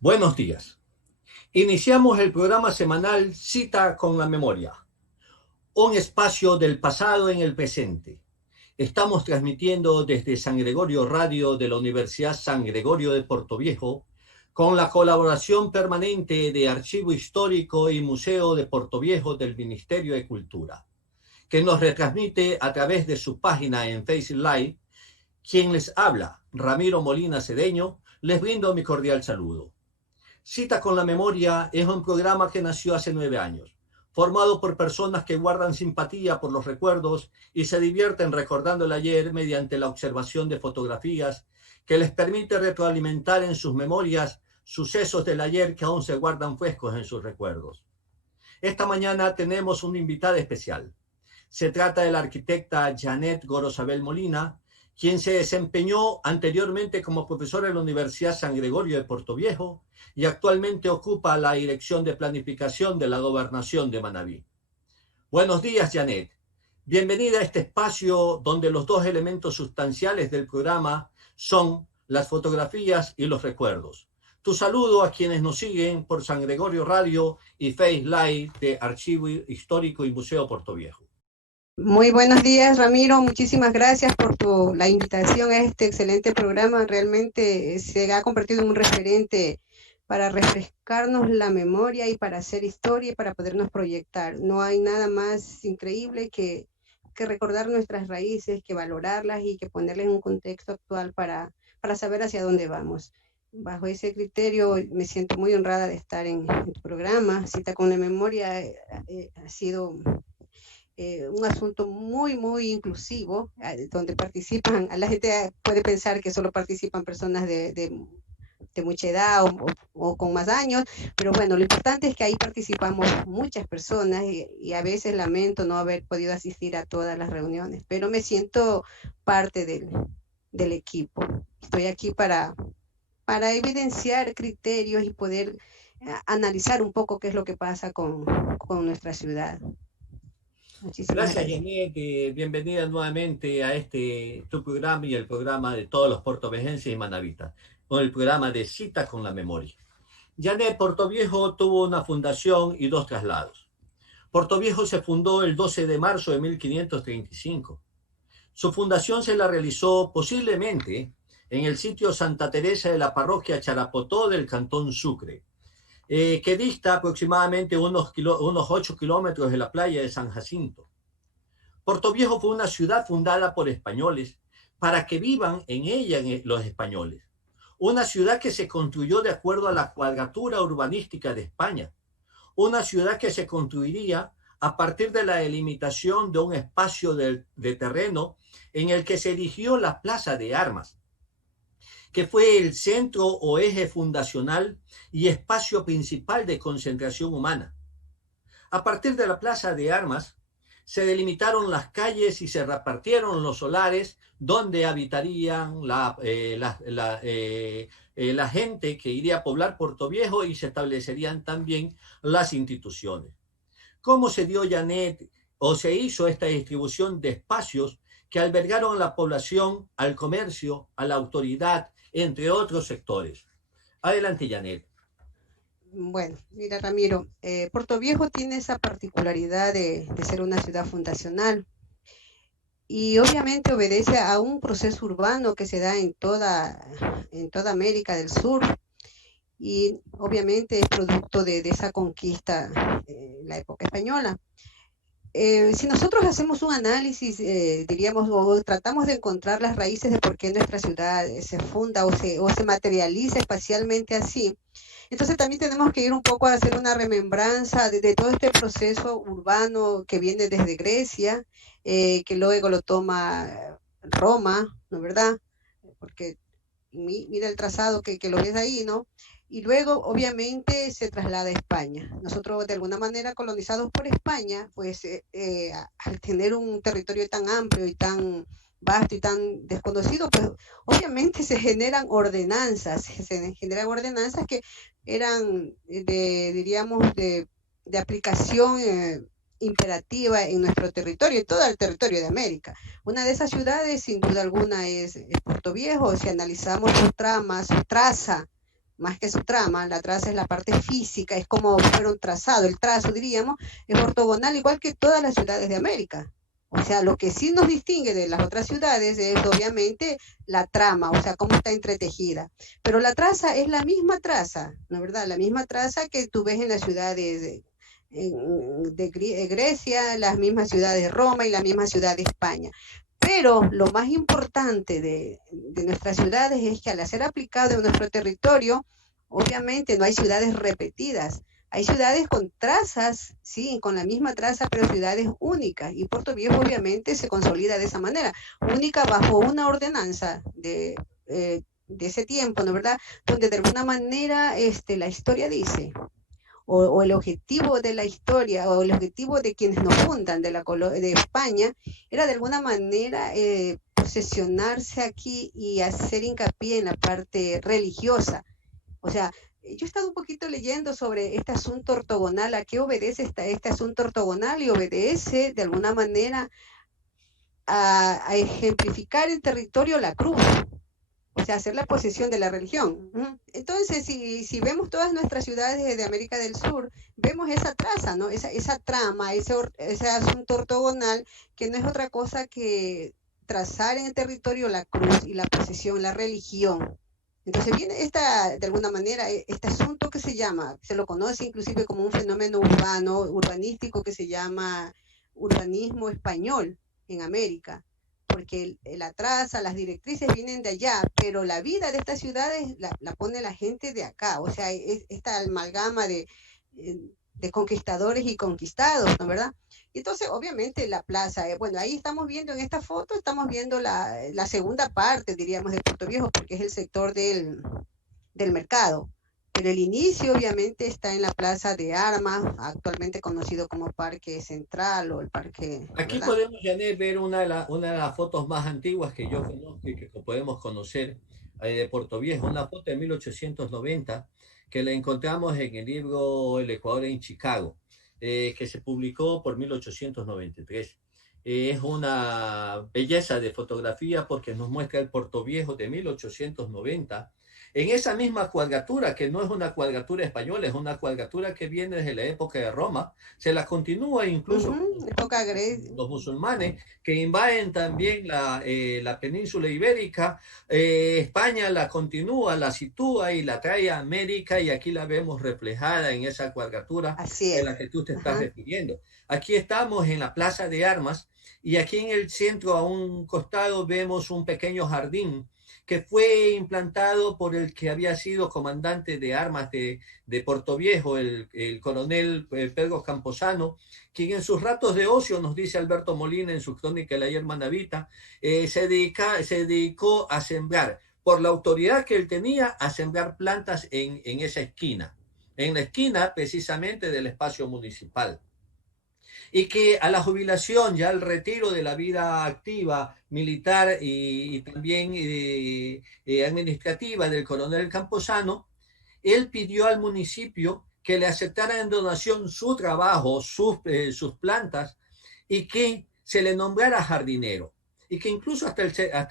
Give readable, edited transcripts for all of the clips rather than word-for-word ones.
Buenos días. Iniciamos el programa semanal Cita con la Memoria, un espacio del pasado en el presente. Estamos transmitiendo desde San Gregorio Radio de la Universidad San Gregorio de Portoviejo, con la colaboración permanente de Archivo Histórico y Museo de Portoviejo del Ministerio de Cultura, que nos retransmite a través de su página en Facebook Live. Quien les habla, Ramiro Molina Cedeño, les brindo mi cordial saludo. Cita con la Memoria es un programa que nació hace 9 años, formado por personas que guardan simpatía por los recuerdos y se divierten recordando el ayer mediante la observación de fotografías que les permite retroalimentar en sus memorias sucesos del ayer que aún se guardan frescos en sus recuerdos. Esta mañana tenemos una invitada especial. Se trata de la arquitecta Janet Gorosabel Molina, quien se desempeñó anteriormente como profesora en la Universidad San Gregorio de Portoviejo y actualmente ocupa la dirección de planificación de la Gobernación de Manabí. Buenos días, Janet. Bienvenida a este espacio donde los dos elementos sustanciales del programa son las fotografías y los recuerdos. Tu saludo a quienes nos siguen por San Gregorio Radio y Face Live de Archivo Histórico y Museo Portoviejo. Muy buenos días, Ramiro. Muchísimas gracias por la invitación a este excelente programa. Realmente se ha convertido en un referente para refrescarnos la memoria y para hacer historia y para podernos proyectar. No hay nada más increíble que recordar nuestras raíces, que valorarlas y que ponerlas en un contexto actual para saber hacia dónde vamos. Bajo ese criterio me siento muy honrada de estar en tu programa. Cita con la Memoria ha sido un asunto muy inclusivo, donde participan, la gente puede pensar que solo participan personas de mucha edad o con más años, pero bueno, lo importante es que ahí participamos muchas personas y a veces lamento no haber podido asistir a todas las reuniones, pero me siento parte del equipo. Estoy aquí para evidenciar criterios y poder analizar un poco qué es lo que pasa con nuestra ciudad. Muchísimas Gracias, gracias. Janet. Bienvenida nuevamente a tu programa y el programa de todos los portovejenses y manavitas, con el programa de Cita con la Memoria. Janet, Portoviejo tuvo una fundación y dos traslados. Portoviejo se fundó el 12 de marzo de 1535. Su fundación se la realizó posiblemente en el sitio Santa Teresa de la parroquia Charapotó del Cantón Sucre, que dista aproximadamente unos 8 kilómetros de la playa de San Jacinto. Portoviejo fue una ciudad fundada por españoles para que vivan en ella los españoles. Una ciudad que se construyó de acuerdo a la cuadratura urbanística de España. Una ciudad que se construiría a partir de la delimitación de un espacio de terreno en el que se erigió la Plaza de Armas, que fue el centro o eje fundacional y espacio principal de concentración humana. A partir de la Plaza de Armas, se delimitaron las calles y se repartieron los solares donde habitarían la gente que iría a poblar Portoviejo y se establecerían también las instituciones. ¿Cómo se dio, Janet, o se hizo esta distribución de espacios que albergaron a la población, al comercio, a la autoridad, entre otros sectores? Adelante, Janet. Bueno, mira, Ramiro, Portoviejo tiene esa particularidad de ser una ciudad fundacional y obviamente obedece a un proceso urbano que se da en toda América del Sur y obviamente es producto de esa conquista en la época española. Si nosotros hacemos un análisis, diríamos, o tratamos de encontrar las raíces de por qué nuestra ciudad se funda o se materializa espacialmente así, entonces también tenemos que ir un poco a hacer una remembranza de todo este proceso urbano que viene desde Grecia, que luego lo toma Roma, ¿no es verdad? Porque mira el trazado que lo ves ahí, ¿no? Y luego, obviamente, se traslada a España. Nosotros, de alguna manera, colonizados por España, pues al tener un territorio tan amplio y tan vasto y tan desconocido, pues obviamente se generan ordenanzas que eran, diríamos, de aplicación imperativa en nuestro territorio, en todo el territorio de América. Una de esas ciudades, sin duda alguna, es Portoviejo. Si analizamos su trama, su traza, más que su trama, la traza es la parte física, es como fuera un trazado, el trazo diríamos, es ortogonal igual que todas las ciudades de América. O sea, lo que sí nos distingue de las otras ciudades es obviamente la trama, o sea, cómo está entretejida. Pero la traza es la misma traza, ¿no es verdad? La misma traza que tú ves en las ciudades de Grecia, las mismas ciudades de Roma y la misma ciudad de España. Pero lo más importante de nuestras ciudades es que al ser aplicado en nuestro territorio, obviamente no hay ciudades repetidas. Hay ciudades con trazas, sí, con la misma traza, pero ciudades únicas. Y Puerto Viejo obviamente se consolida de esa manera, única bajo una ordenanza de ese tiempo, ¿no es verdad? Donde de alguna manera la historia dice, o el objetivo de la historia, o el objetivo de quienes nos fundan de España, era de alguna manera posesionarse aquí y hacer hincapié en la parte religiosa. O sea, yo he estado un poquito leyendo sobre este asunto ortogonal, a qué obedece este asunto ortogonal, y obedece de alguna manera a ejemplificar el territorio la cruz, o sea, hacer la posesión de la religión. Entonces, si vemos todas nuestras ciudades de América del Sur, vemos esa traza, ¿no? Esa trama, ese asunto ortogonal, que no es otra cosa que trazar en el territorio la cruz y la posesión, la religión. Entonces viene de alguna manera, este asunto que se lo conoce inclusive como un fenómeno urbano, urbanístico, que se llama urbanismo español en América, porque la traza, las directrices vienen de allá, pero la vida de estas ciudades la pone la gente de acá, o sea, esta amalgama de conquistadores y conquistados, ¿no es verdad? Y entonces, obviamente, la plaza, bueno, ahí estamos viendo en esta foto, estamos viendo la segunda parte, diríamos, de Puerto Viejo, porque es el sector del mercado. Pero el inicio obviamente está en la Plaza de Armas, actualmente conocido como Parque Central o el Parque, Aquí ¿verdad? podemos, Janet, ver una de las fotos más antiguas que yo conozco y que podemos conocer de Puerto Viejo, una foto de 1890 que la encontramos en el libro El Ecuador en Chicago, que se publicó por 1893. Es una belleza de fotografía porque nos muestra el Puerto Viejo de 1890 en esa misma cuadratura, que no es una cuadratura española, es una cuadratura que viene desde la época de Roma, se la continúa incluso Época Grecia. los musulmanes que invaden también la península ibérica. España la continúa, la sitúa y la trae a América, y aquí la vemos reflejada en esa cuadratura Así en es. la que tú te estás Ajá. refiriendo. Aquí estamos en la Plaza de Armas, y aquí en el centro, a un costado, vemos un pequeño jardín que fue implantado por el que había sido comandante de armas de Puerto Viejo, el coronel Pedro Camposano, quien en sus ratos de ocio, nos dice Alberto Molina en su crónica La Yerma Navita, se dedicó a sembrar, por la autoridad que él tenía, a sembrar plantas en esa esquina, en la esquina precisamente del espacio municipal. Y que a la jubilación, ya al retiro de la vida activa, militar y también administrativa del coronel Camposano, él pidió al municipio que le aceptaran en donación su trabajo, sus plantas, y que se le nombrara jardinero. Y que incluso hasta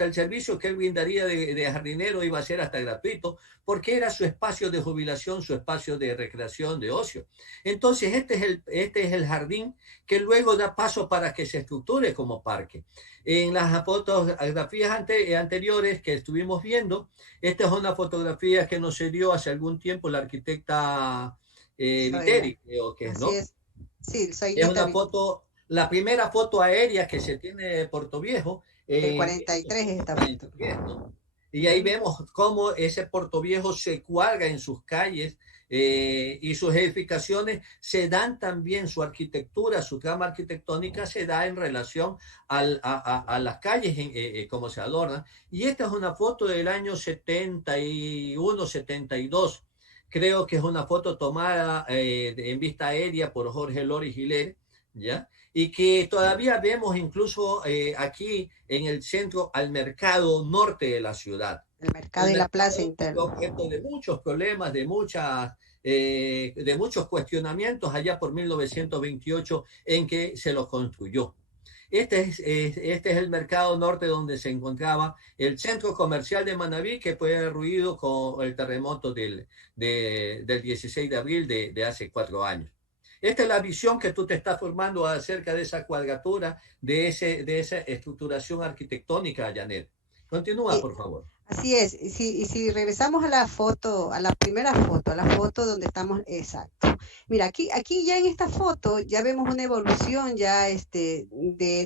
el servicio que él brindaría de jardinero iba a ser hasta gratuito, porque era su espacio de jubilación, su espacio de recreación, de ocio. Entonces, este es el jardín que luego da paso para que se estructure como parque. En las fotografías anteriores que estuvimos viendo, esta es una fotografía que nos dio hace algún tiempo la arquitecta Zoila. Viteri, creo que es, Así ¿no? es. Sí, Es Zoilita una foto, la primera foto aérea que se tiene de Puerto Viejo del en 43 es esta foto. 1943, ¿no? Y ahí vemos cómo ese Puerto Viejo se cuadra en sus calles, y sus edificaciones se dan también, su arquitectura, su trama arquitectónica se da en relación a las calles, cómo se adornan. Y esta es una foto del año 71, 72. Creo que es una foto tomada en vista aérea por Jorge Loris Giler, ¿ya? Y que todavía vemos incluso aquí en el centro, al mercado norte de la ciudad. El El mercado y la plaza mercado fue interna. objeto de muchos problemas, de muchos cuestionamientos allá por 1928, en que se lo construyó. Este es el mercado norte donde se encontraba el centro comercial de Manabí, que fue derruido con el terremoto del 16 de abril de hace 4 años. Esta es la visión que tú te estás formando acerca de esa cuadratura, de esa estructuración arquitectónica, Janet. Continúa, Eh, por favor. Así es, y si regresamos a la foto, a la primera foto, a la foto donde estamos, exacto. Mira, aquí ya en esta foto ya vemos una evolución ya de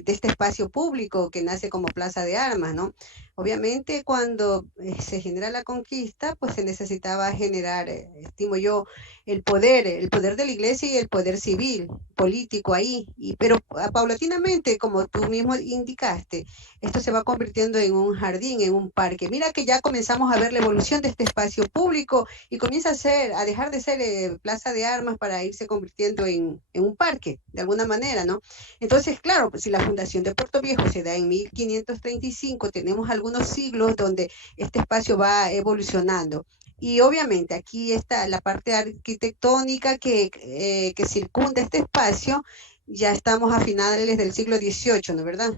este espacio público que nace como Plaza de Armas, ¿no? Obviamente cuando se genera la conquista, pues se necesitaba generar, estimo yo, el poder de la iglesia y el poder civil, político ahí, pero paulatinamente, como tú mismo indicaste, esto se va convirtiendo en un jardín, en un parque. Mira que ya comenzamos a ver la evolución de este espacio público y comienza a dejar de ser plaza de armas para irse convirtiendo en un parque, de alguna manera, ¿no? Entonces, claro, pues, si la fundación de Puerto Viejo se da en 1535, tenemos algunos siglos donde este espacio va evolucionando. Y obviamente aquí está la parte arquitectónica que circunda este espacio. Ya estamos a finales del siglo XVIII, ¿no es verdad?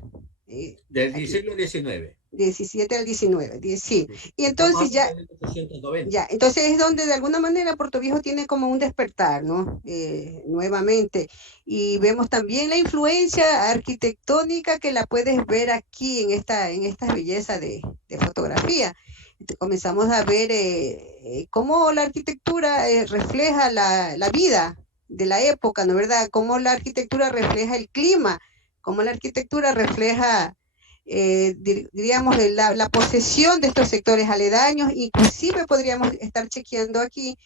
Del Aquí, siglo XIX. 17 al 19, sí. Sí. Y Estamos entonces hablando ya, de 1890. ya, entonces es donde de alguna manera Puerto Viejo tiene como un despertar, ¿no? Nuevamente. Y vemos también la influencia arquitectónica que la puedes ver aquí en esta belleza de fotografía. Comenzamos a ver cómo la arquitectura refleja la vida de la época, ¿no es verdad? Cómo la arquitectura refleja el clima, cómo la arquitectura refleja diríamos, la posesión de estos sectores aledaños. Inclusive podríamos estar chequeando aquí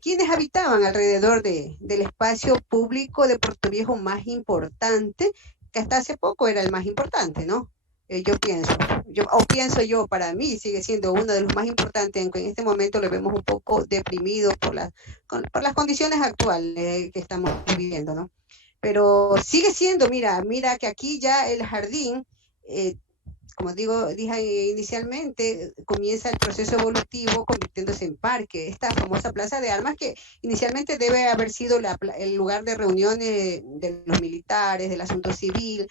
quienes habitaban alrededor del espacio público de Puerto Viejo más importante, que hasta hace poco era el más importante, ¿no? Yo pienso, pienso yo, para mí sigue siendo uno de los más importantes, aunque en este momento lo vemos un poco deprimido por las condiciones actuales que estamos viviendo, ¿no? Pero sigue siendo, mira que aquí ya el jardín, eh, como dije inicialmente, comienza el proceso evolutivo convirtiéndose en parque. Esta famosa plaza de armas que inicialmente debe haber sido el lugar de reuniones de los militares, del asunto civil,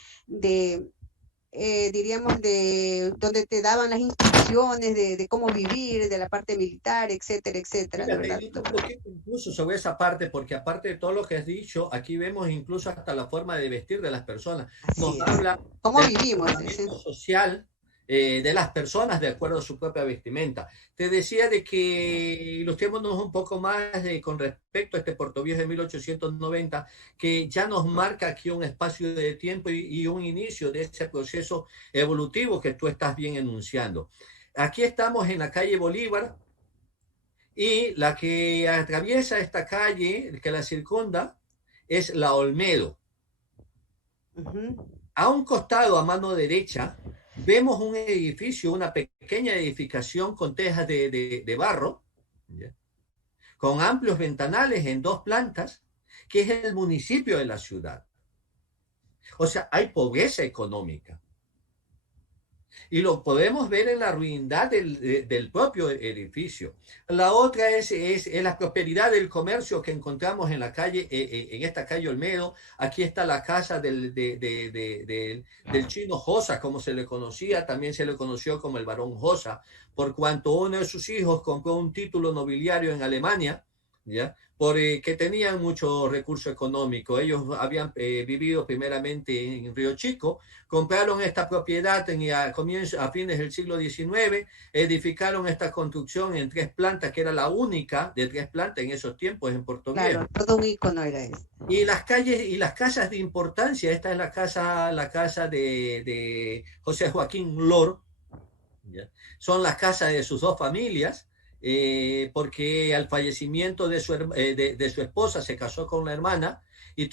diríamos, de donde te daban las instrucciones de cómo vivir, de la parte militar, etcétera, etcétera, ¿no es Fíjate, verdad? y un poquito incluso sobre esa parte, porque aparte de todo lo que has dicho, aquí vemos incluso hasta la forma de vestir de las personas. Así Nos es. habla ¿Cómo del vivimos? comportamiento social de las personas de acuerdo a su propia vestimenta. Te decía de que ilustrémonos un poco más con respecto a este Portoviejo de 1890, que ya nos marca aquí un espacio de tiempo y un inicio de ese proceso evolutivo que tú estás bien enunciando. Aquí estamos en la calle Bolívar, y la que atraviesa esta calle, que la circunda, es la Olmedo. Uh -huh. A un costado, a mano derecha, vemos un edificio, una pequeña edificación con tejas de barro, ¿ya? Con amplios ventanales en 2 plantas, que es el municipio de la ciudad. O sea, hay pobreza económica. Y lo podemos ver en la ruindad del propio edificio. La otra es la prosperidad del comercio que encontramos en la calle, en esta calle Olmedo. Aquí está la casa del chino Josa, como se le conocía, también se le conoció como el barón Josa, por cuanto uno de sus hijos compró un título nobiliario en Alemania, ¿ya? Porque tenían mucho recurso económico. Ellos habían vivido primeramente en Río Chico, compraron esta propiedad a fines del siglo XIX, edificaron esta construcción en 3 plantas, que era la única de 3 plantas en esos tiempos en Puerto Claro, Viejo. todo un icono era eso. Y las calles y las casas de importancia, esta es la casa de José Joaquín Lor, ¿ya? Son las casas de sus 2 familias, porque al fallecimiento de su esposa se casó con la hermana y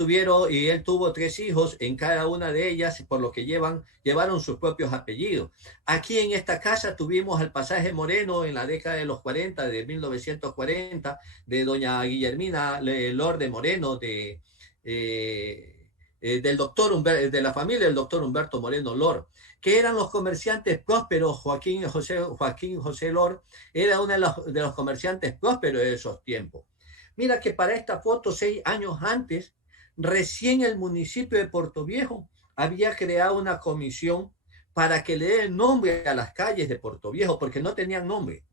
él tuvo 3 hijos en cada una de ellas, por lo que llevaron sus propios apellidos. Aquí en esta casa tuvimos al pasaje Moreno en la década de los 40, de 1940, de doña Guillermina Lor de Moreno, del doctor de la familia del doctor Humberto Moreno Lor, que eran los comerciantes prósperos. Joaquín José Lor era uno de los comerciantes prósperos de esos tiempos. Mira que para esta foto, 6 años antes, recién el municipio de Puerto Viejo había creado una comisión para que le den nombre a las calles de Puerto Viejo, porque no tenían nombre.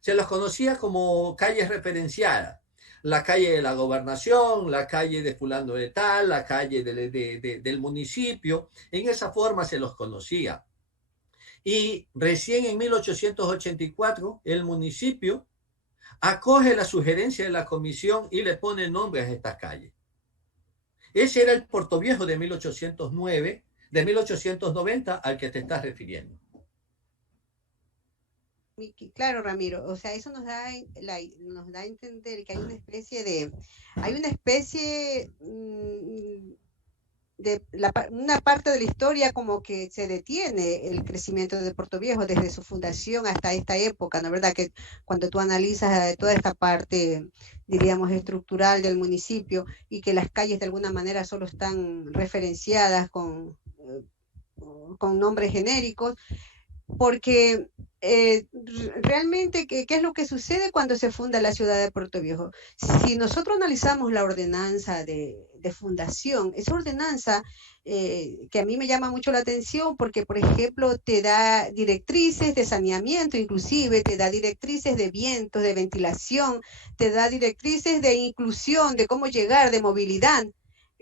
Se las conocía como calles referenciadas. La calle de la gobernación, la calle de fulano de tal, la calle del municipio. En esa forma se los conocía. Y recién en 1884 el municipio acoge la sugerencia de la comisión y le pone nombre a estas calles. Ese era el Puerto Viejo de 1809, de 1890 al que te estás refiriendo. Claro, Ramiro, o sea, eso nos da a entender que hay una especie de una parte de la historia como que se detiene el crecimiento de Puerto Viejo desde su fundación hasta esta época, ¿no es verdad? Que cuando tú analizas toda esta parte, diríamos, estructural del municipio y que las calles de alguna manera solo están referenciadas con nombres genéricos, porque realmente, ¿qué es lo que sucede cuando se funda la ciudad de Puerto Viejo? Si nosotros analizamos la ordenanza de fundación, esa ordenanza que a mí me llama mucho la atención porque, por ejemplo, te da directrices de saneamiento, inclusive te da directrices de vientos, de ventilación, te da directrices de inclusión, de cómo llegar, de movilidad.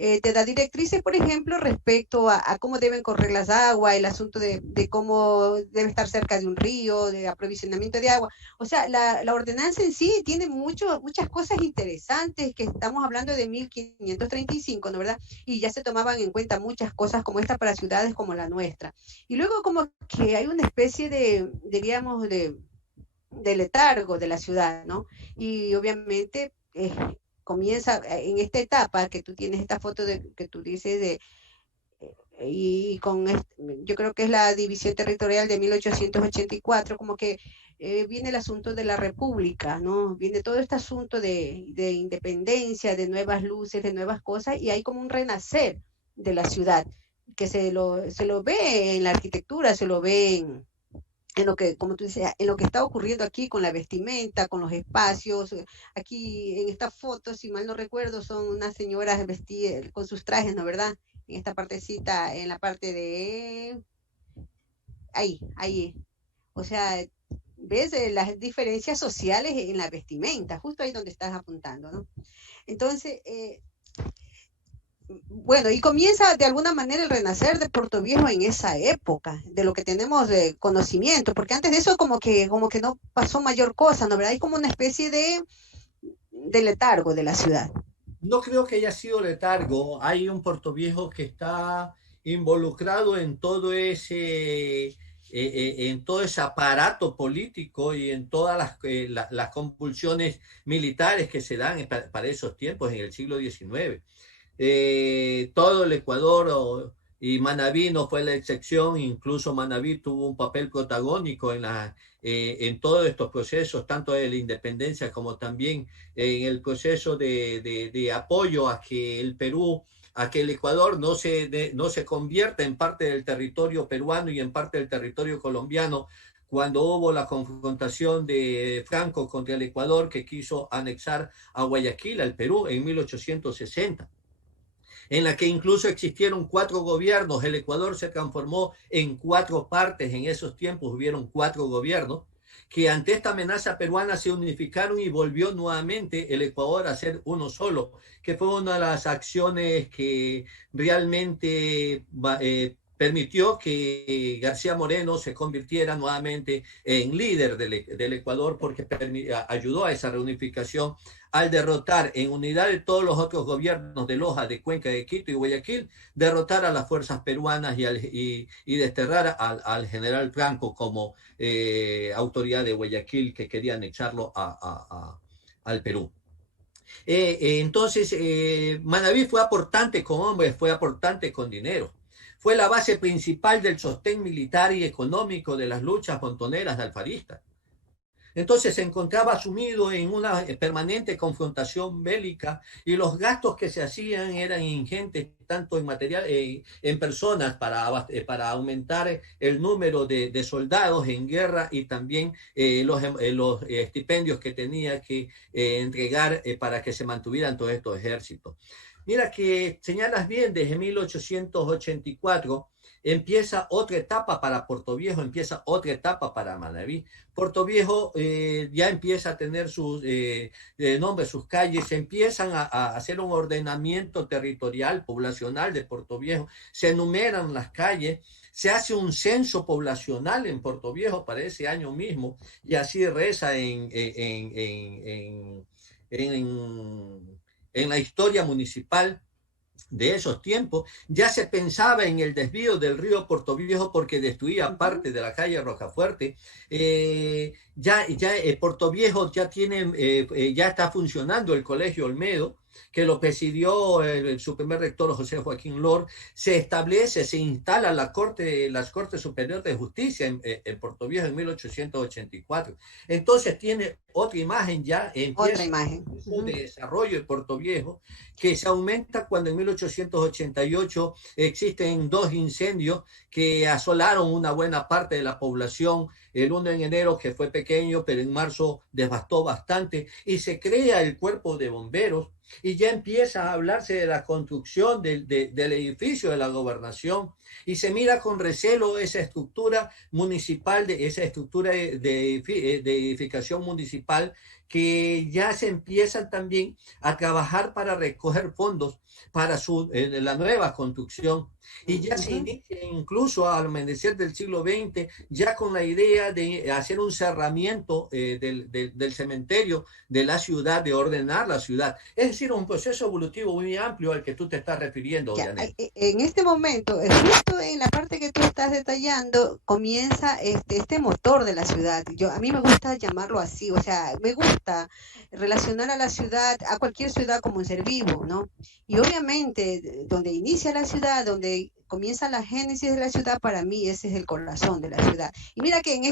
Te da directrices, por ejemplo, respecto a cómo deben correr las aguas, el asunto de cómo debe estar cerca de un río, de aprovisionamiento de agua. O sea, la ordenanza en sí tiene muchas cosas interesantes, que estamos hablando de 1535, ¿no verdad? Y ya se tomaban en cuenta muchas cosas como esta para ciudades como la nuestra. Y luego como que hay una especie diríamos, de letargo de la ciudad, ¿no? Y obviamente comienza en esta etapa que tú tienes esta foto que tú dices y yo creo que es la división territorial de 1884, como que viene el asunto de la república, ¿no? Viene todo este asunto de independencia, de nuevas luces, de nuevas cosas, y hay como un renacer de la ciudad, que se lo ve en la arquitectura, se lo ve en lo que, como tú dices, en lo que está ocurriendo aquí con la vestimenta, con los espacios. Aquí en esta foto, si mal no recuerdo, son unas señoras vestidas con sus trajes, ¿no verdad? En esta partecita, en la parte de ahí. O sea, ves las diferencias sociales en la vestimenta, justo ahí donde estás apuntando, ¿no? Entonces, bueno, y comienza de alguna manera el renacer de Puerto Viejo en esa época, de lo que tenemos de conocimiento, porque antes de eso como que no pasó mayor cosa, ¿no? ¿Verdad? Hay como una especie de letargo de la ciudad. No creo que haya sido letargo. Hay un Puerto Viejo que está involucrado en todo en todo ese aparato político y en todas las convulsiones militares que se dan para esos tiempos en el siglo XIX. Todo el Ecuador y Manabí no fue la excepción, incluso Manabí tuvo un papel protagónico en todos estos procesos, tanto de la independencia como también en el proceso de apoyo a que el Perú, a que el Ecuador no se convierta en parte del territorio peruano y en parte del territorio colombiano, cuando hubo la confrontación de Franco contra el Ecuador, que quiso anexar a Guayaquil, al Perú, en 1860, en la que incluso existieron 4 gobiernos. El Ecuador se transformó en 4 partes. En esos tiempos hubieron 4 gobiernos que ante esta amenaza peruana se unificaron y volvió nuevamente el Ecuador a ser uno solo, que fue una de las acciones que realmente permitió que García Moreno se convirtiera nuevamente en líder del Ecuador, porque ayudó a esa reunificación al derrotar en unidad de todos los otros gobiernos de Loja, de Cuenca, de Quito y Guayaquil, derrotar a las fuerzas peruanas y desterrar al general Franco como autoridad de Guayaquil, que quería anexarlo al Perú. Entonces, Manabí fue aportante con hombres, fue aportante con dinero. Fue la base principal del sostén militar y económico de las luchas montoneras de alfaristas. Entonces se encontraba sumido en una permanente confrontación bélica y los gastos que se hacían eran ingentes, tanto en material, en personas para aumentar el número de soldados en guerra, y también los estipendios que tenía que entregar para que se mantuvieran todos estos ejércitos. Mira que señalas bien, desde 1884 empieza otra etapa para Portoviejo, empieza otra etapa para Manabí. Portoviejo ya empieza a tener sus nombres, sus calles, se empiezan a hacer un ordenamiento territorial, poblacional de Portoviejo, se enumeran las calles, se hace un censo poblacional en Portoviejo para ese año mismo, y así reza en la historia municipal de esos tiempos. Ya se pensaba en el desvío del río Portoviejo porque destruía parte de la calle Rocafuerte. Portoviejo ya tiene, ya está funcionando el Colegio Olmedo, que lo presidió su primer rector José Joaquín Lor. Se establece, se instala las Cortes Superiores de Justicia en Portoviejo en 1884. Entonces tiene otra imagen, ya empieza Otra imagen. de desarrollo de Portoviejo, que se aumenta cuando en 1888 existen dos incendios que asolaron una buena parte de la población. El 1 en enero, que fue pequeño, pero en marzo devastó bastante, y se crea el cuerpo de bomberos, y ya empieza a hablarse de la construcción del edificio de la gobernación, y se mira con recelo esa estructura municipal, esa estructura de edificación municipal, que ya se empiezan también a trabajar para recoger fondos para la nueva construcción, y ya se inicia incluso al amanecer del siglo XX ya con la idea de hacer un cerramiento del cementerio de la ciudad, de ordenar la ciudad. Es decir, un proceso evolutivo muy amplio al que tú te estás refiriendo, Ya, Janet. en este momento, justo en la parte que tú estás detallando, comienza este motor de la ciudad. A mí me gusta llamarlo así, o sea, me gusta relacionar a la ciudad, a cualquier ciudad como un ser vivo, ¿no? Y obviamente, donde inicia la ciudad, donde comienza la génesis de la ciudad, para mí ese es el corazón de la ciudad. Y mira que en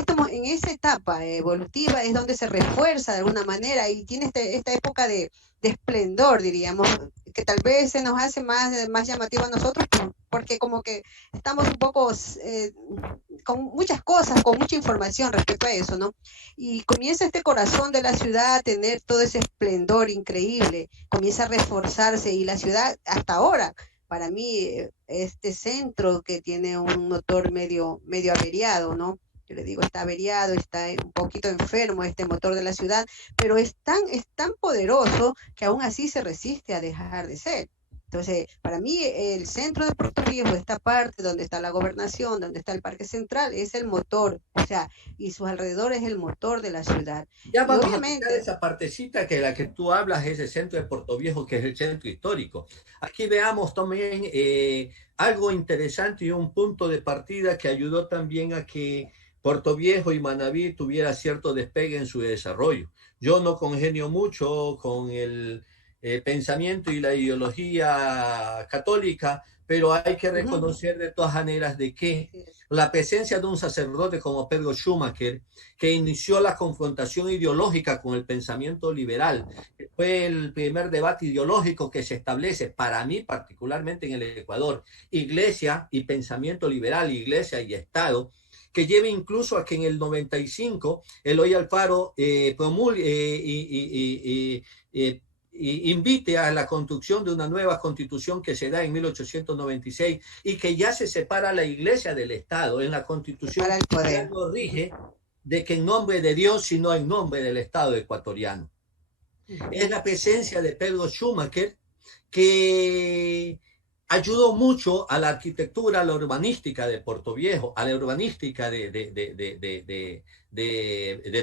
esa etapa evolutiva es donde se refuerza de alguna manera y tiene esta época de esplendor, diríamos, que tal vez se nos hace más llamativo a nosotros porque como que estamos un poco con muchas cosas, con mucha información respecto a eso, ¿no? Y comienza este corazón de la ciudad a tener todo ese esplendor increíble, comienza a reforzarse y la ciudad hasta ahora, para mí, este centro que tiene un motor medio averiado, ¿no? Yo le digo, está averiado, está un poquito enfermo este motor de la ciudad, pero es tan poderoso que aún así se resiste a dejar de ser. Entonces, para mí, el centro de Puerto Viejo, esta parte donde está la gobernación, donde está el Parque Central, es el motor, o sea, y sus alrededores es el motor de la ciudad. Ya Y vamos a quitar obviamente, esa partecita que la que tú hablas es el centro de Portoviejo, que es el centro histórico. Aquí veamos también algo interesante y un punto de partida que ayudó también a que Portoviejo y Manabí tuviera cierto despegue en su desarrollo. Yo no congenio mucho con el pensamiento y la ideología católica, pero hay que reconocer de todas maneras de que la presencia de un sacerdote como Pedro Schumacher, que inició la confrontación ideológica con el pensamiento liberal, fue el primer debate ideológico que se establece, para mí particularmente en el Ecuador, iglesia y pensamiento liberal, iglesia y Estado, que lleva incluso a que en el 95 Eloy Alfaro invite a la construcción de una nueva constitución que se da en 1896 y que ya se separa la iglesia del Estado. En la constitución ya no rige de que en nombre de Dios, sino en nombre del Estado ecuatoriano. Es la presencia de Pedro Schumacher que ayudó mucho a la arquitectura, a la urbanística de Portoviejo, a la urbanística de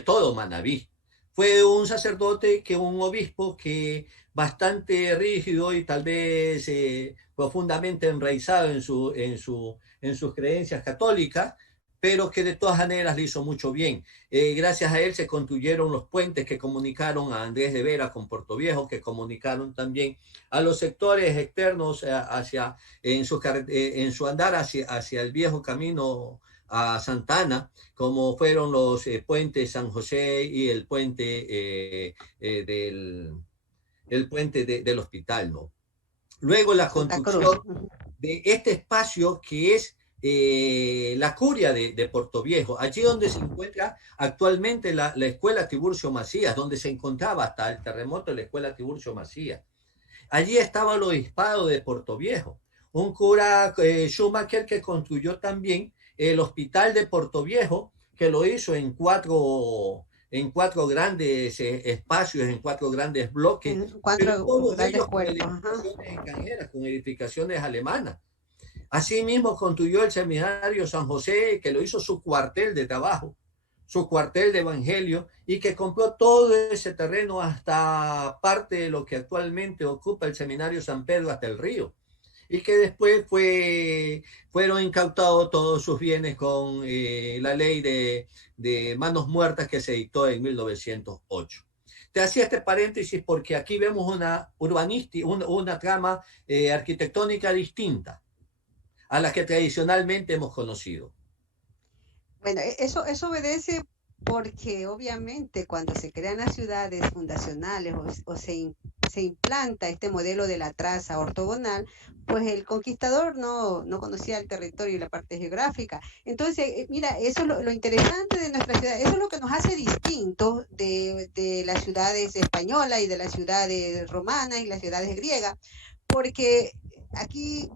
todo Manabí. Fue un sacerdote, un obispo que bastante rígido y tal vez profundamente enraizado en sus creencias católicas, pero que de todas maneras le hizo mucho bien. Gracias a él se construyeron los puentes que comunicaron a Andrés de Vera con Portoviejo, que comunicaron también a los sectores externos en su andar hacia el viejo camino a Santana, como fueron los puentes San José y el puente el puente del hospital, ¿no? Luego la construcción de este espacio que es la curia de Portoviejo, allí donde se encuentra actualmente la escuela Tiburcio Macías, donde se encontraba hasta el terremoto de la escuela Tiburcio Macías. Allí estaba el obispado de Portoviejo, un cura Schumacher que construyó también el hospital de Portoviejo, que lo hizo en cuatro grandes espacios, en cuatro grandes bloques, En pero cuatro todos grandes ellos con cuerpos. Ajá. edificaciones extranjeras, con edificaciones alemanas. Asimismo, construyó el seminario San José, que lo hizo su cuartel de trabajo, su cuartel de evangelio, y que compró todo ese terreno hasta parte de lo que actualmente ocupa el seminario San Pedro hasta el río, y que después fueron incautados todos sus bienes con la ley de manos muertas que se dictó en 1908. Te hacía este paréntesis porque aquí vemos una urbanística, una trama arquitectónica distinta a las que tradicionalmente hemos conocido. Bueno, eso obedece porque obviamente cuando se crean las ciudades fundacionales se implanta este modelo de la traza ortogonal, pues el conquistador no conocía el territorio y la parte geográfica. Entonces, mira, eso es lo interesante de nuestra ciudad, eso es lo que nos hace distintos de las ciudades españolas y de las ciudades romanas y las ciudades griegas, porque aquí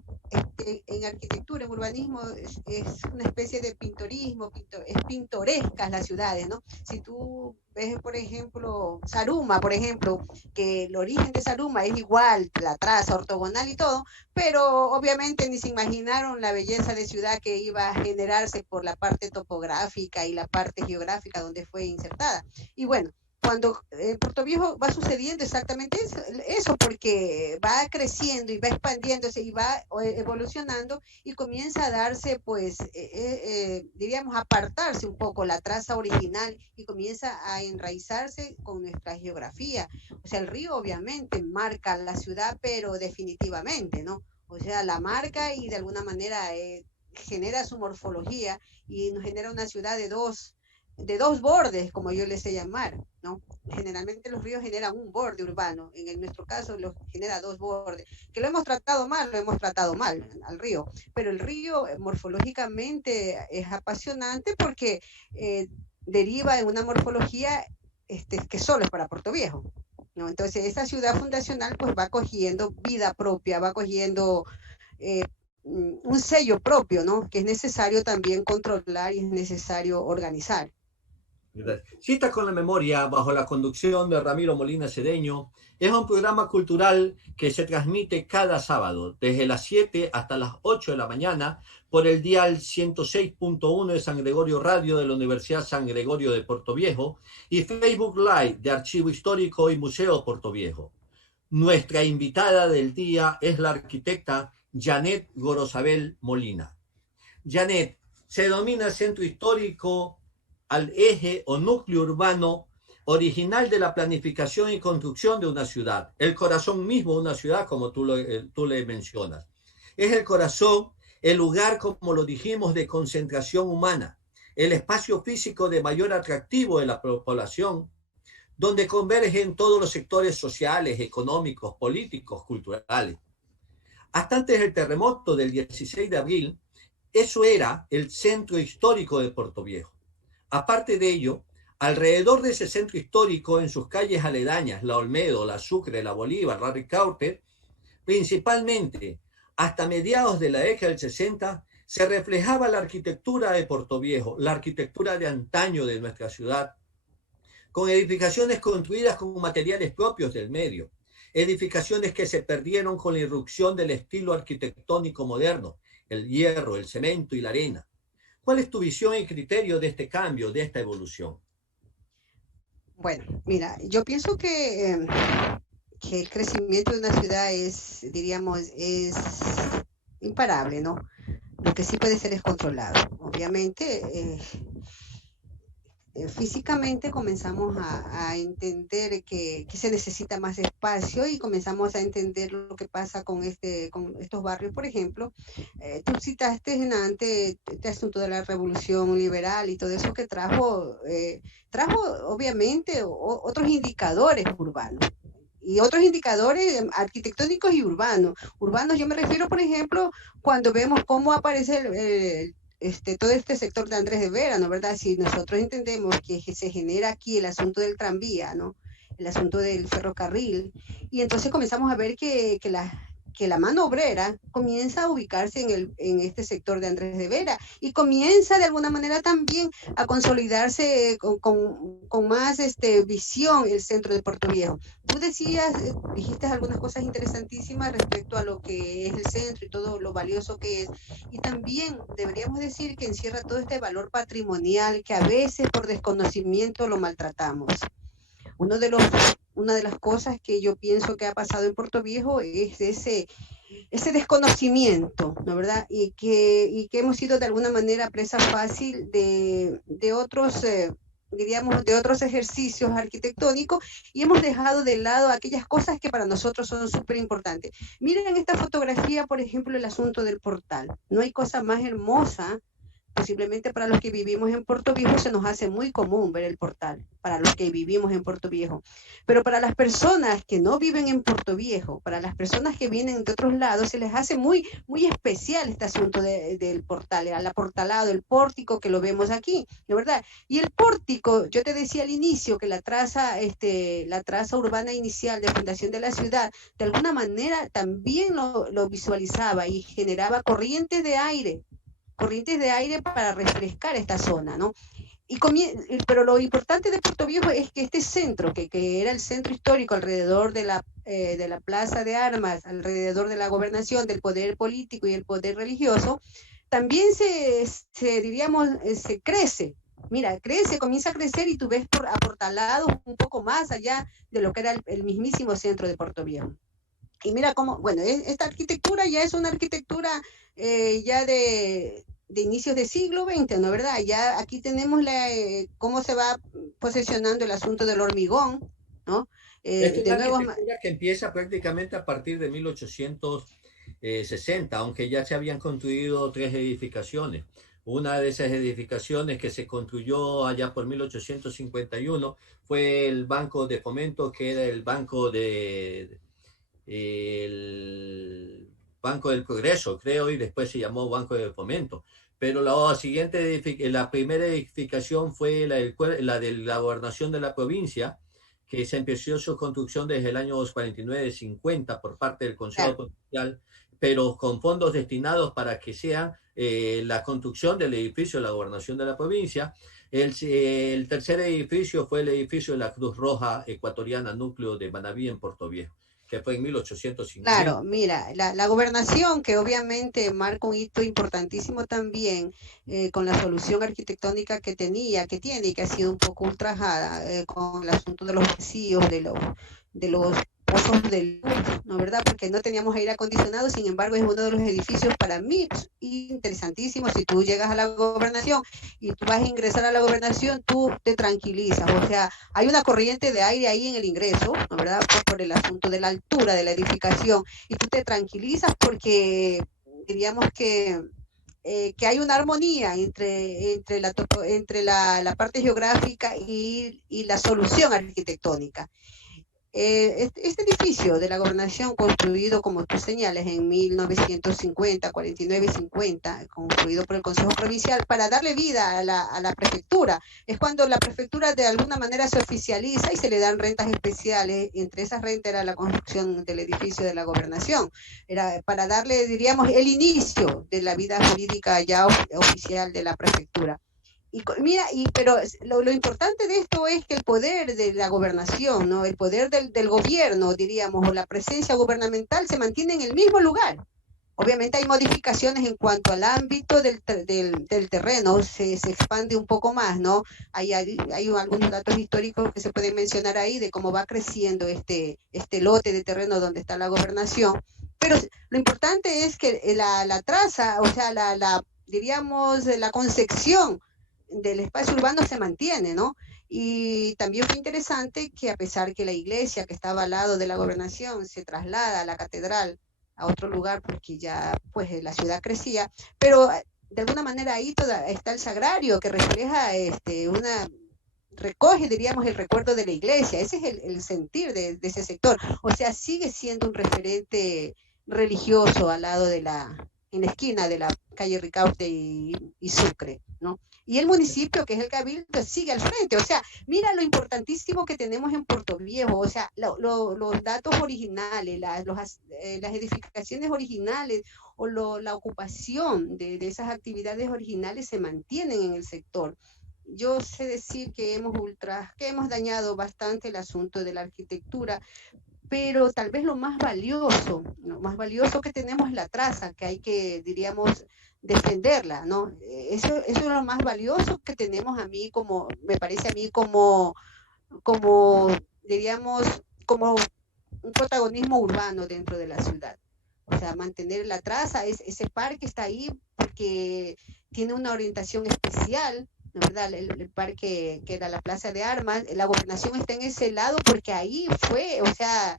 en arquitectura, en urbanismo, es una especie de pintorismo, es pintorescas las ciudades, ¿no? Si tú ves, por ejemplo, Saruma, por ejemplo, que el origen de Saruma es igual, la traza ortogonal y todo, pero obviamente ni se imaginaron la belleza de ciudad que iba a generarse por la parte topográfica y la parte geográfica donde fue insertada. Y bueno, cuando en Puerto Viejo va sucediendo exactamente eso, porque va creciendo y va expandiéndose y va evolucionando y comienza a darse, pues, diríamos, apartarse un poco la traza original y comienza a enraizarse con nuestra geografía. O sea, el río obviamente marca la ciudad, pero definitivamente, ¿no? O sea, la marca y de alguna manera genera su morfología y nos genera una ciudad de dos bordes, como yo les sé llamar, ¿no? Generalmente los ríos generan un borde urbano, en nuestro caso los genera dos bordes, que lo hemos tratado mal al río, pero el río morfológicamente es apasionante porque deriva en una morfología que solo es para Puerto Viejo, ¿no? Entonces esa ciudad fundacional pues va cogiendo vida propia, va cogiendo eh, un sello propio, ¿no? Que es necesario también controlar y es necesario organizar. Cita con la memoria, bajo la conducción de Ramiro Molina Cedeño, es un programa cultural que se transmite cada sábado, desde las 7 hasta las 8 de la mañana, por el dial 106.1 de San Gregorio Radio de la Universidad San Gregorio de Portoviejo y Facebook Live de Archivo Histórico y Museo Portoviejo. Nuestra invitada del día es la arquitecta Janet Gorosabel Molina. Janet, se denomina el centro histórico al eje o núcleo urbano original de la planificación y construcción de una ciudad, el corazón mismo de una ciudad, como tú le mencionas. Es el corazón, el lugar, como lo dijimos, de concentración humana, el espacio físico de mayor atractivo de la población, donde convergen todos los sectores sociales, económicos, políticos, culturales. Hasta antes del terremoto del 16 de abril, eso era el centro histórico de Portoviejo. Aparte de ello, alrededor de ese centro histórico, en sus calles aledañas, la Olmedo, la Sucre, la Bolívar, la Ricaurte, principalmente hasta mediados de la década del 60, se reflejaba la arquitectura de Portoviejo, la arquitectura de antaño de nuestra ciudad, con edificaciones construidas con materiales propios del medio, edificaciones que se perdieron con la irrupción del estilo arquitectónico moderno, el hierro, el cemento y la arena. ¿Cuál es tu visión y criterio de este cambio, de esta evolución? Bueno, mira, yo pienso que el crecimiento de una ciudad es, diríamos, es imparable, ¿no? Lo que sí puede ser es controlado. Obviamente, físicamente comenzamos a entender que se necesita más espacio y comenzamos a entender lo que pasa con estos barrios, por ejemplo. Tú citaste antes este asunto de la revolución liberal y todo eso que trajo obviamente otros indicadores urbanos. Y otros indicadores arquitectónicos y urbanos. Urbanos, yo me refiero, por ejemplo, cuando vemos cómo aparece todo este sector de Andrés de Vera, ¿no? ¿Verdad? Si nosotros entendemos que se genera aquí el asunto del tranvía, ¿no? el asunto del ferrocarril, y entonces comenzamos a ver que la mano obrera comienza a ubicarse en este sector de Andrés de Vera y comienza de alguna manera también a consolidarse con más visión el centro de Puerto Viejo. Tú decías, dijiste algunas cosas interesantísimas respecto a lo que es el centro y todo lo valioso que es, y también deberíamos decir que encierra todo este valor patrimonial que a veces por desconocimiento lo maltratamos. Uno de los, una de las cosas que yo pienso que ha pasado en Puerto Viejo es ese desconocimiento, ¿no verdad? Y que hemos sido de alguna manera presa fácil de otros, diríamos, de otros ejercicios arquitectónicos, y hemos dejado de lado aquellas cosas que para nosotros son súper importantes. Miren en esta fotografía, por ejemplo, el asunto del portal. No hay cosa más hermosa. Posiblemente para los que vivimos en Puerto Viejo se nos hace muy común ver el portal, para los que vivimos en Puerto Viejo. Pero para las personas que no viven en Puerto Viejo, para las personas que vienen de otros lados, se les hace muy, muy especial este asunto del portal, el aportalado, el pórtico que lo vemos aquí, ¿de verdad? Y el pórtico, yo te decía al inicio que la traza urbana inicial de fundación de la ciudad, de alguna manera también lo visualizaba y generaba corrientes de aire para refrescar esta zona, ¿no? Pero lo importante de Puerto Viejo es que este centro, que era el centro histórico alrededor de la plaza de armas, alrededor de la gobernación, del poder político y el poder religioso, también diríamos, se crece. Mira, comienza a crecer y tú ves aportalados un poco más allá de lo que era el mismísimo centro de Puerto Viejo. Y mira cómo, bueno, esta arquitectura ya es una arquitectura ya de inicios del siglo XX, ¿no? ¿Verdad? Ya aquí tenemos cómo se va posesionando el asunto del hormigón, ¿no? Esta es De una nuevo, arquitectura que empieza prácticamente a partir de 1860, aunque ya se habían construido 3 edificaciones. Una de esas edificaciones que se construyó allá por 1851 fue el Banco de Fomento, que era el Banco del Progreso, creo, y después se llamó Banco de Fomento. Pero la primera edificación fue la de la gobernación de la provincia, que se empezó su construcción desde el año 49-50 por parte del Consejo claro, Provincial, pero con fondos destinados para que sea la construcción del edificio de la gobernación de la provincia. El tercer edificio fue el edificio de la Cruz Roja Ecuatoriana Núcleo de Manaví en Puerto Viejo, que fue en 1850. claro, mira, la gobernación que obviamente marca un hito importantísimo también con la solución arquitectónica que tiene y que ha sido un poco ultrajada con el asunto de los vacíos, de los pozos de luz, ¿no verdad? Porque no teníamos aire acondicionado, sin embargo es uno de los edificios para mí interesantísimos. Si tú llegas a la gobernación y tú vas a ingresar a la gobernación, tú te tranquilizas, o sea, hay una corriente de aire ahí en el ingreso, ¿no verdad? Por el asunto de la altura de la edificación, y tú te tranquilizas porque diríamos que hay una armonía entre la parte geográfica y la solución arquitectónica. Este edificio de la gobernación, construido, como tú señales, en 1950, 49 y 50, construido por el Consejo Provincial para darle vida a la prefectura, es cuando la prefectura de alguna manera se oficializa y se le dan rentas especiales. Entre esas rentas era la construcción del edificio de la gobernación, era para darle, diríamos, el inicio de la vida jurídica ya oficial de la prefectura. Mira, pero lo importante de esto es que el poder de la gobernación, ¿no? El poder del gobierno, diríamos, o la presencia gubernamental se mantiene en el mismo lugar. Obviamente hay modificaciones en cuanto al ámbito del terreno, se expande un poco más, ¿no? Hay algunos datos históricos que se pueden mencionar ahí de cómo va creciendo este lote de terreno donde está la gobernación. Pero lo importante es que la traza, o sea, diríamos, la concepción del espacio urbano se mantiene, ¿no? Y también fue interesante que a pesar que la iglesia que estaba al lado de la gobernación se traslada a la catedral, a otro lugar, porque ya pues la ciudad crecía, pero de alguna manera ahí está el sagrario que refleja recoge, diríamos, el recuerdo de la iglesia. Ese es el sentir de ese sector. O sea, sigue siendo un referente religioso al lado en la esquina de la calle Ricaurte y Sucre, ¿no? y el municipio, que es el Cabildo, sigue al frente. O sea, mira lo importantísimo que tenemos en Puerto Viejo, o sea, los datos originales, las edificaciones originales o la ocupación de esas actividades originales se mantienen en el sector. Yo sé decir que hemos dañado bastante el asunto de la arquitectura, pero tal vez lo más valioso que tenemos es la traza, que hay que, diríamos, defenderla, ¿no? Eso es lo más valioso que tenemos a mí como, me parece a mí como diríamos, como un protagonismo urbano dentro de la ciudad. O sea, mantener la traza, ese parque está ahí porque tiene una orientación especial, ¿no? ¿Verdad? El parque que era la Plaza de Armas, la gobernación está en ese lado porque ahí fue, o sea,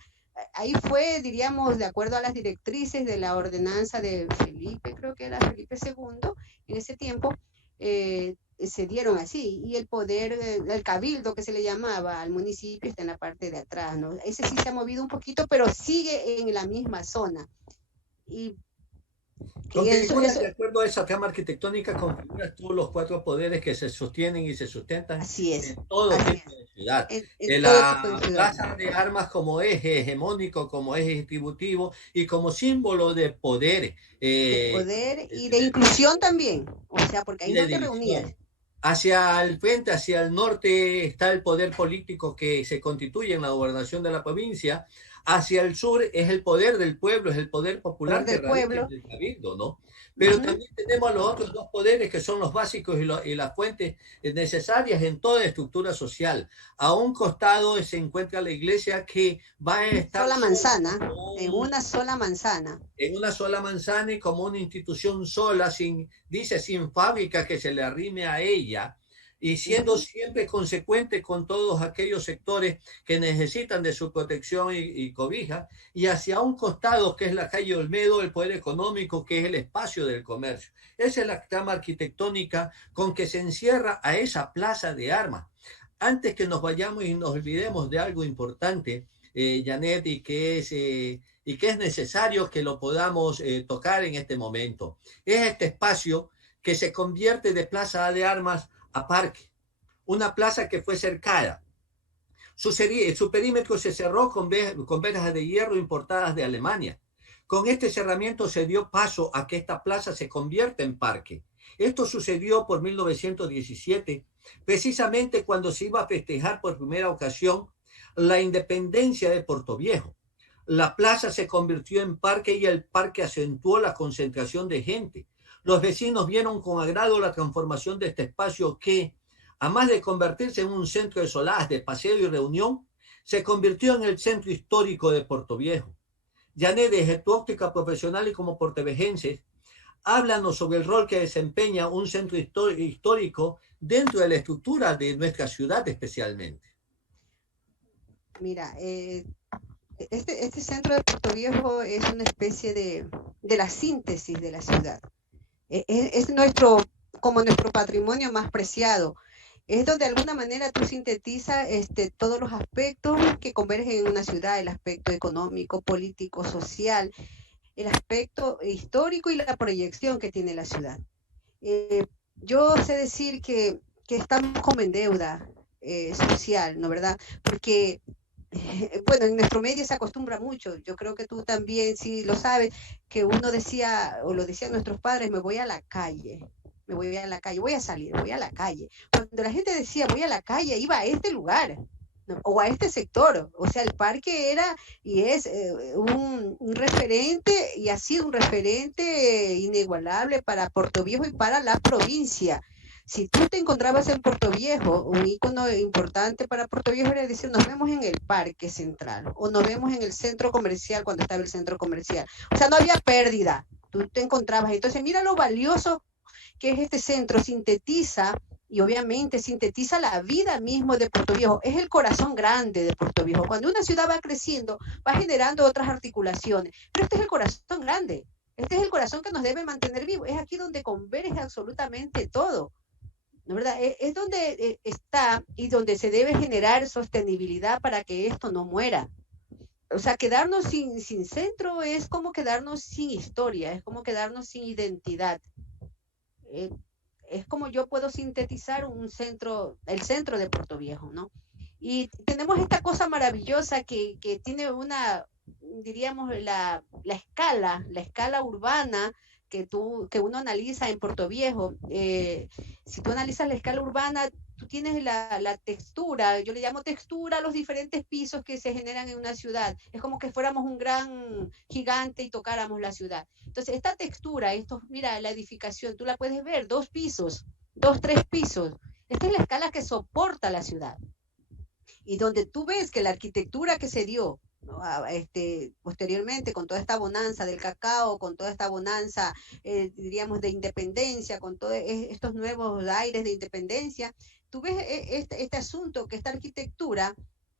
ahí fue, diríamos, de acuerdo a las directrices de la ordenanza de Felipe, creo que era Felipe II, en ese tiempo, se dieron así, y el poder, el cabildo que se le llamaba al municipio está en la parte de atrás, ¿no? Ese sí se ha movido un poquito, pero sigue en la misma zona. Y, y Configuras, eso, de acuerdo a esa trama arquitectónica, configuras tú los cuatro poderes que se sostienen y se sustentan en todo así tipo es, de ciudad. en todo tipo de La ciudad. plaza de armas como eje hegemónico, como eje distributivo y como símbolo de poder De poder y de inclusión también, o sea, porque y ahí de no te reunías. división. Hacia el frente, hacia el norte, está el poder político que se constituye en la gobernación de la provincia. Hacia el sur es el poder del pueblo, es el poder Poder popular que del radica pueblo. en el cabildo, ¿no? Pero Uh-huh. también tenemos los otros dos poderes que son los básicos y las fuentes necesarias en toda estructura social. A un costado se encuentra la iglesia que va a estar Sola sola manzana, como en una sola manzana. en una sola manzana y como una institución sola, dice, sin fábrica que se le arrime a ella, y siendo Uh-huh. siempre consecuente con todos aquellos sectores que necesitan de su protección y cobija, y hacia un costado que es la calle Olmedo, el poder económico, que es el espacio del comercio. Esa es la trama arquitectónica con que se encierra a esa plaza de armas. Antes que nos vayamos y nos olvidemos de algo importante, Janet, y que es necesario que lo podamos tocar en este momento. Es este espacio que se convierte de plaza de armas a parque, una plaza que fue cercada. Su perímetro se cerró con verjas de hierro importadas de Alemania. Con este cerramiento se dio paso a que esta plaza se convierta en parque. Esto sucedió por 1917, precisamente cuando se iba a festejar por primera ocasión la independencia de Puerto Viejo. La plaza se convirtió en parque y el parque acentuó la concentración de gente. Los vecinos vieron con agrado la transformación de este espacio que, a más de convertirse en un centro de solaz, de paseo y reunión, se convirtió en el centro histórico de Puerto Viejo. Janet, desde tu óptica profesional y como portevejense, háblanos sobre el rol que desempeña un centro histórico dentro de la estructura de nuestra ciudad especialmente. Mira, este centro de Puerto Viejo es una especie de la síntesis de la ciudad. Es nuestro, como nuestro patrimonio más preciado. Es donde de alguna manera tú sintetizas todos los aspectos que convergen en una ciudad, el aspecto económico, político, social, el aspecto histórico y la proyección que tiene la ciudad. Yo sé decir que estamos como en deuda social, ¿no verdad? Porque bueno, en nuestro medio se acostumbra mucho, yo creo que tú también sí lo sabes, que uno decía, o lo decían nuestros padres, me voy a la calle, me voy a la calle, voy a salir, voy a la calle. Cuando la gente decía voy a la calle, iba a este lugar, ¿no? O a este sector, o sea, el parque era y es un referente y ha sido un referente inigualable para Puerto Viejo y para la provincia. Si tú te encontrabas en Puerto Viejo, un icono importante para Puerto Viejo era decir, nos vemos en el parque central o nos vemos en el centro comercial cuando estaba el centro comercial. O sea, no había pérdida. Tú te encontrabas. Entonces, mira lo valioso que es este centro. Sintetiza y obviamente sintetiza la vida mismo de Puerto Viejo. Es el corazón grande de Puerto Viejo. Cuando una ciudad va creciendo, va generando otras articulaciones. Pero este es el corazón grande. Este es el corazón que nos debe mantener vivo. Es aquí donde converge absolutamente todo. ¿No, verdad? Es donde está y donde se debe generar sostenibilidad para que esto no muera. O sea, quedarnos sin centro es como quedarnos sin historia, es como quedarnos sin identidad. Eh, es como yo puedo sintetizar el centro de Puerto Viejo, ¿no? Y tenemos esta cosa maravillosa que tiene diríamos, la escala urbana que uno analiza en Puerto Viejo. Si tú analizas la escala urbana, tú tienes la textura, yo le llamo textura a los diferentes pisos que se generan en una ciudad. Es como que fuéramos un gran gigante y tocáramos la ciudad. Entonces, esta textura, mira, la edificación, tú la puedes ver, 2 pisos, 3 pisos. Esta es la escala que soporta la ciudad. Y donde tú ves que la arquitectura que se dio, ¿no? Posteriormente, con toda esta bonanza del cacao, con toda esta bonanza, diríamos, de independencia, con todos estos nuevos aires de independencia, tú ves este asunto, que esta arquitectura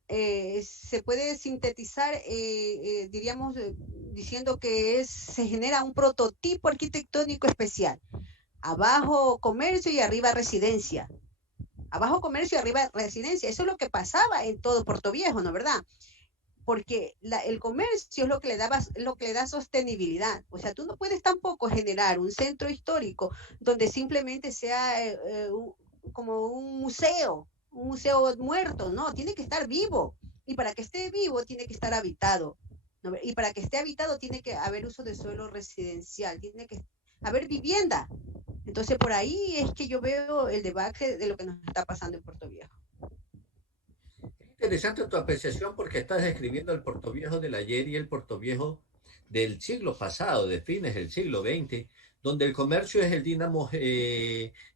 se puede sintetizar, diríamos, diciendo que se genera un prototipo arquitectónico especial. Abajo comercio y arriba residencia. Abajo comercio y arriba residencia. Eso es lo que pasaba en todo Puerto Viejo, ¿no? ¿Verdad? Porque el comercio es lo que le da sostenibilidad. O sea, tú no puedes tampoco generar un centro histórico donde simplemente sea como un museo muerto, no, tiene que estar vivo. Y para que esté vivo tiene que estar habitado, ¿no? Y para que esté habitado tiene que haber uso de suelo residencial, tiene que haber vivienda. Entonces, por ahí es que yo veo el debate de lo que nos está pasando en Puerto Viejo. Interesante tu apreciación porque estás describiendo el Puerto Viejo del ayer y el Puerto Viejo del siglo pasado, de fines del siglo XX, donde el comercio es el dínamo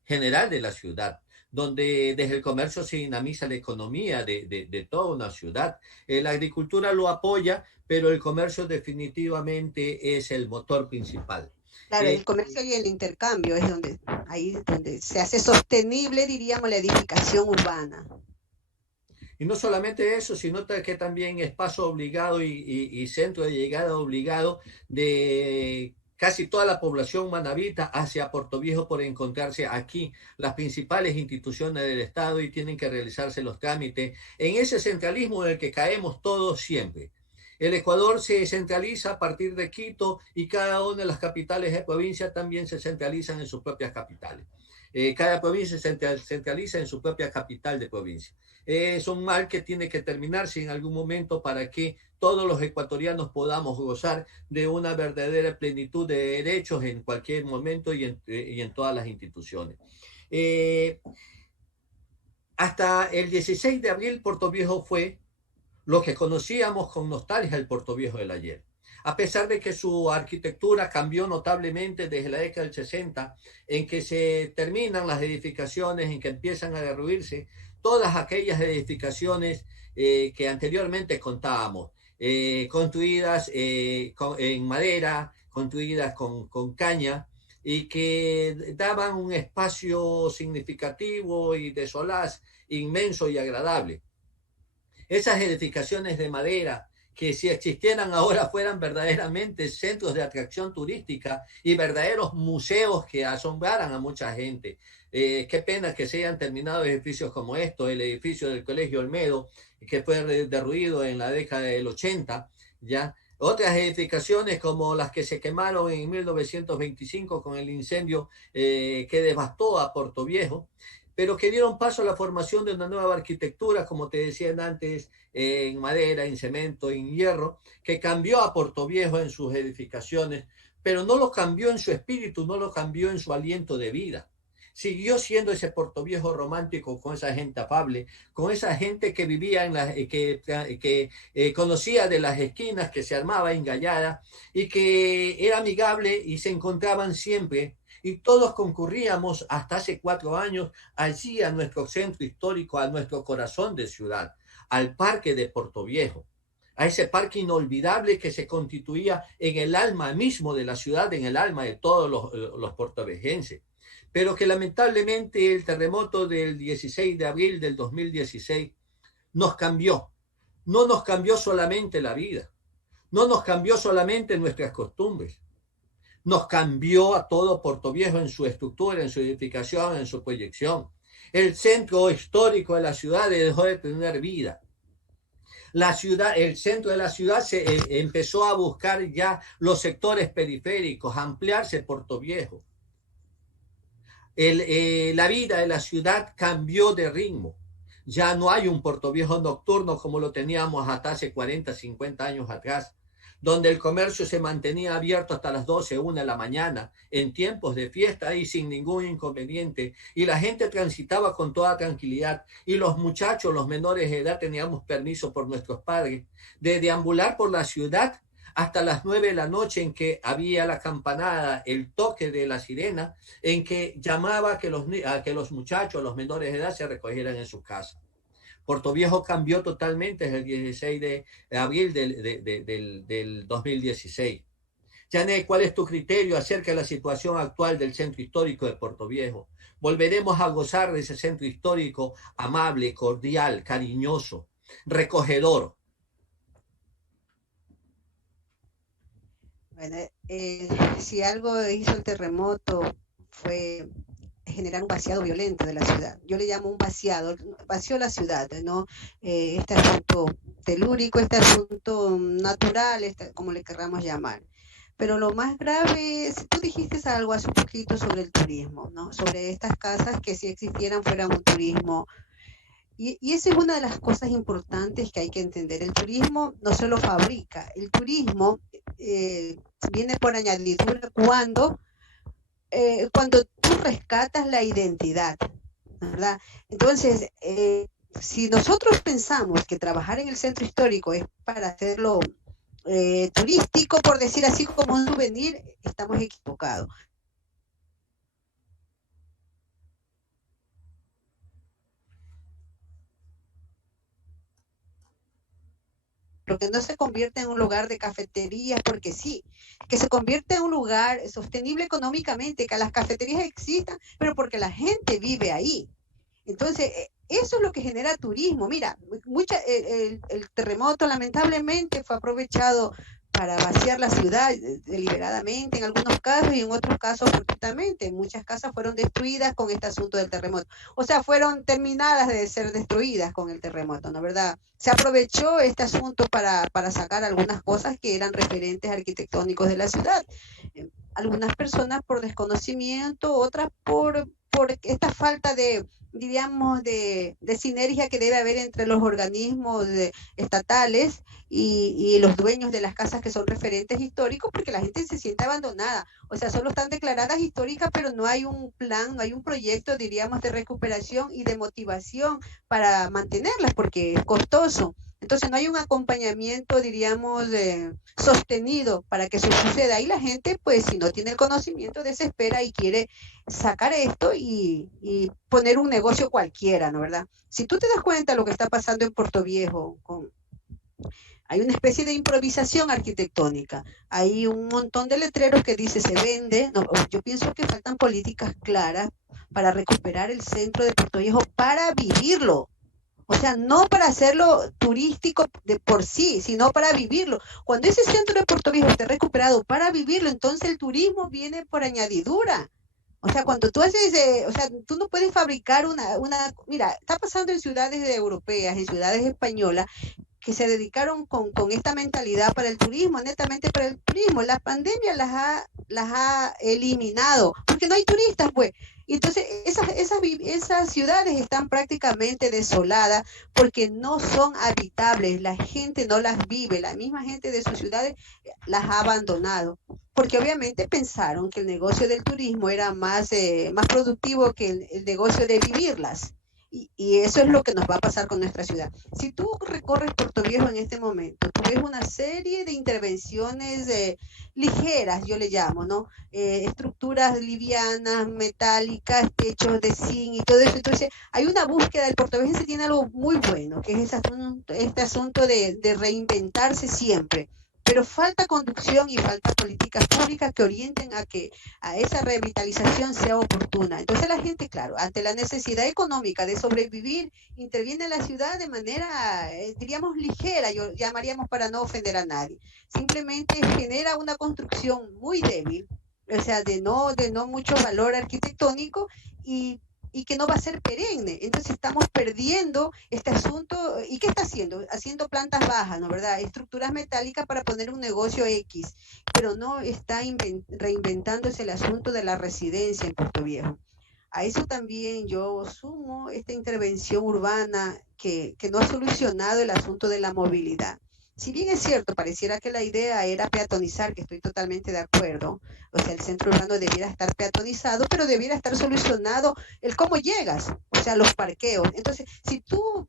general de la ciudad, donde desde el comercio se dinamiza la economía de toda una ciudad. La agricultura lo apoya, pero el comercio definitivamente es el motor principal. Claro, el comercio y el intercambio es ahí donde se hace sostenible, diríamos, la edificación urbana. Y no solamente eso, sino que también es paso obligado y centro de llegada obligado de casi toda la población manabita hacia Puerto Viejo por encontrarse aquí las principales instituciones del Estado y tienen que realizarse los trámites en ese centralismo en el que caemos todos siempre. El Ecuador se centraliza a partir de Quito y cada una de las capitales de provincia también se centralizan en sus propias capitales. Cada provincia se centraliza en su propia capital de provincia. Es un mal que tiene que terminarse en algún momento para que todos los ecuatorianos podamos gozar de una verdadera plenitud de derechos en cualquier momento y en todas las instituciones. Hasta el 16 de abril, Puerto Viejo fue lo que conocíamos con nostalgia el Puerto Viejo del ayer. A pesar de que su arquitectura cambió notablemente desde la década del 60, en que se terminan las edificaciones, en que empiezan a derruirse todas aquellas edificaciones que anteriormente contábamos, construidas en madera, construidas con caña, y que daban un espacio significativo y de solaz inmenso y agradable. Esas edificaciones de madera que si existieran ahora fueran verdaderamente centros de atracción turística y verdaderos museos que asombraran a mucha gente. Qué pena que se hayan terminado edificios como esto, el edificio del Colegio Olmedo, que fue derruido en la década del 80, ¿ya? Otras edificaciones como las que se quemaron en 1925 con el incendio que devastó a Puerto Viejo, pero que dieron paso a la formación de una nueva arquitectura, como te decían antes, en madera, en cemento, en hierro, que cambió a Puerto Viejo en sus edificaciones, pero no lo cambió en su espíritu, no lo cambió en su aliento de vida. Siguió siendo ese Puerto Viejo romántico con esa gente afable, con esa gente que vivía que conocía de las esquinas, que se armaba engallada y que era amigable y se encontraban siempre. Y todos concurríamos hasta hace 4 años allí a nuestro centro histórico, a nuestro corazón de ciudad, al parque de Puerto Viejo, a ese parque inolvidable que se constituía en el alma mismo de la ciudad, en el alma de todos los puertovejenses. Pero que lamentablemente el terremoto del 16 de abril del 2016 nos cambió. No nos cambió solamente la vida, no nos cambió solamente nuestras costumbres, nos cambió a todo Puerto Viejo en su estructura, en su edificación, en su proyección. El centro histórico de la ciudad dejó de tener vida. La ciudad, el centro de la ciudad se empezó a buscar ya los sectores periféricos, a ampliarse Puerto Viejo. La vida de la ciudad cambió de ritmo. Ya no hay un Puerto Viejo nocturno como lo teníamos hasta hace 40, 50 años atrás, donde el comercio se mantenía abierto hasta las 12, 1 de la mañana, en tiempos de fiesta y sin ningún inconveniente, y la gente transitaba con toda tranquilidad, y los muchachos, los menores de edad, teníamos permiso por nuestros padres de deambular por la ciudad hasta las 9 de la noche, en que había la campanada, el toque de la sirena, en que llamaba a que los muchachos, los menores de edad, se recogieran en sus casas. Puerto Viejo cambió totalmente desde el 16 de abril del 2016. Janet, ¿cuál es tu criterio acerca de la situación actual del centro histórico de Puerto Viejo? ¿Volveremos a gozar de ese centro histórico amable, cordial, cariñoso, recogedor? Bueno, si algo hizo el terremoto fue generar un vaciado violento de la ciudad. Yo le llamo un vaciado, vació la ciudad, ¿no? Este asunto telúrico, este asunto natural, como le querramos llamar. Pero lo más grave es, tú dijiste algo hace un poquito sobre el turismo, ¿no? Sobre estas casas que si existieran fueran un turismo. Y esa es una de las cosas importantes que hay que entender. El turismo no se lo fabrica, el turismo viene por añadidura cuando tú rescatas la identidad, ¿verdad? Entonces, si nosotros pensamos que trabajar en el centro histórico es para hacerlo turístico, por decir así, como un souvenir, estamos equivocados. Porque no se convierte en un lugar de cafeterías, porque sí, que se convierte en un lugar sostenible económicamente, que las cafeterías existan, pero porque la gente vive ahí. Entonces, eso es lo que genera turismo. Mira, el terremoto lamentablemente fue aprovechado para vaciar la ciudad deliberadamente en algunos casos y en otros casos fortuitamente. Muchas casas fueron destruidas con este asunto del terremoto. O sea, fueron terminadas de ser destruidas con el terremoto, ¿no es verdad? Se aprovechó este asunto para sacar algunas cosas que eran referentes arquitectónicos de la ciudad. Algunas personas por desconocimiento, otras por esta falta de, diríamos, de sinergia que debe haber entre los organismos estatales y los dueños de las casas que son referentes históricos, porque la gente se siente abandonada. O sea, solo están declaradas históricas, pero no hay un plan, no hay un proyecto, diríamos, de recuperación y de motivación para mantenerlas, porque es costoso. Entonces no hay un acompañamiento, diríamos, sostenido para que eso suceda. Y la gente, pues, si no tiene el conocimiento, desespera y quiere sacar esto y poner un negocio cualquiera, ¿no verdad? Si tú te das cuenta de lo que está pasando en Puerto Viejo, hay una especie de improvisación arquitectónica. Hay un montón de letreros que dice se vende. No, yo pienso que faltan políticas claras para recuperar el centro de Puerto Viejo para vivirlo. O sea, no para hacerlo turístico de por sí, sino para vivirlo. Cuando ese centro de Puerto Viejo esté recuperado para vivirlo, entonces el turismo viene por añadidura. O sea, cuando tú haces, o sea, tú no puedes fabricar mira, está pasando en ciudades europeas, en ciudades españolas, que se dedicaron con esta mentalidad para el turismo, netamente para el turismo. La pandemia las ha eliminado, porque no hay turistas, pues. Y entonces esas ciudades están prácticamente desoladas porque no son habitables, la gente no las vive, la misma gente de sus ciudades las ha abandonado, porque obviamente pensaron que el negocio del turismo era más productivo que el negocio de vivirlas. Y eso es lo que nos va a pasar con nuestra ciudad. Si tú recorres Puerto Viejo en este momento, tú ves una serie de intervenciones ligeras, yo le llamo, ¿no? Estructuras livianas, metálicas, techos de zinc y todo eso. Entonces, hay una búsqueda, el portugués tiene algo muy bueno, que es este asunto de reinventarse siempre. Pero falta conducción y falta políticas públicas que orienten a esa revitalización sea oportuna. Entonces la gente, claro, ante la necesidad económica de sobrevivir, interviene en la ciudad de manera, diríamos, ligera, yo llamaríamos para no ofender a nadie. Simplemente genera una construcción muy débil, o sea, de no mucho valor arquitectónico y que no va a ser perenne. Entonces estamos perdiendo este asunto. ¿Y qué está haciendo? Haciendo plantas bajas, ¿no verdad? Estructuras metálicas para poner un negocio X, pero no está reinventándose el asunto de la residencia en Puerto Viejo. A eso también yo sumo esta intervención urbana que no ha solucionado el asunto de la movilidad. Si bien es cierto, pareciera que la idea era peatonizar, que estoy totalmente de acuerdo, o sea, el centro urbano debiera estar peatonizado, pero debiera estar solucionado el cómo llegas, o sea, los parqueos. Entonces, si tú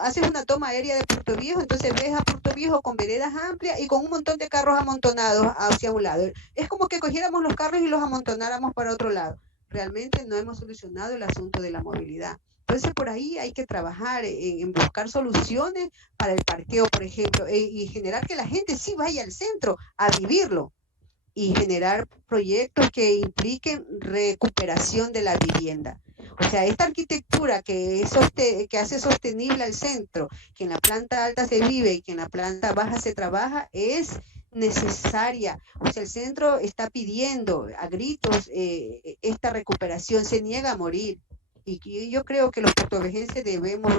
haces una toma aérea de Puerto Viejo, entonces ves a Puerto Viejo con veredas amplias y con un montón de carros amontonados hacia un lado. Es como que cogiéramos los carros y los amontonáramos para otro lado. Realmente no hemos solucionado el asunto de la movilidad. Entonces, por ahí hay que trabajar en buscar soluciones para el parqueo, por ejemplo, y generar que la gente sí vaya al centro a vivirlo y generar proyectos que impliquen recuperación de la vivienda. O sea, esta arquitectura que hace sostenible al centro, que en la planta alta se vive y que en la planta baja se trabaja, es necesaria. O sea, el centro está pidiendo a gritos esta recuperación, se niega a morir. Y yo creo que los puertovejenses debemos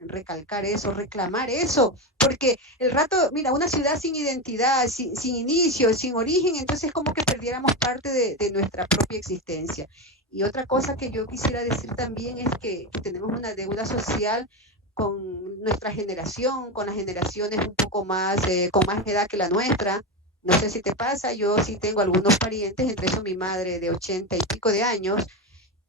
recalcar eso, reclamar eso, porque el rato, mira, una ciudad sin identidad, sin inicio, sin origen, entonces como que perdiéramos parte de nuestra propia existencia. Y otra cosa que yo quisiera decir también es que tenemos una deuda social con nuestra generación, con las generaciones un poco más, con más edad que la nuestra. No sé si te pasa, yo sí tengo algunos parientes, entre eso mi madre de 80 y pico de años,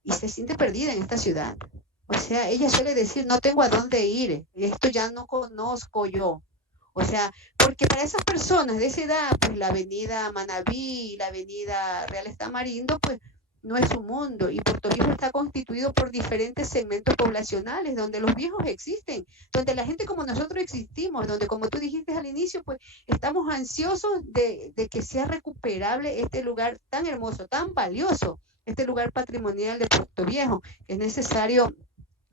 y se siente perdida en esta ciudad. O sea, ella suele decir, no tengo a dónde ir, esto ya no conozco yo. O sea, porque para esas personas de esa edad, pues la avenida Manabí, la avenida Real Estamarindo, pues no es su mundo. Y Puerto Viejo está constituido por diferentes segmentos poblacionales, donde los viejos existen, donde la gente como nosotros existimos, donde como tú dijiste al inicio, pues estamos ansiosos de que sea recuperable este lugar tan hermoso, tan valioso, este lugar patrimonial de Puerto Viejo. Es necesario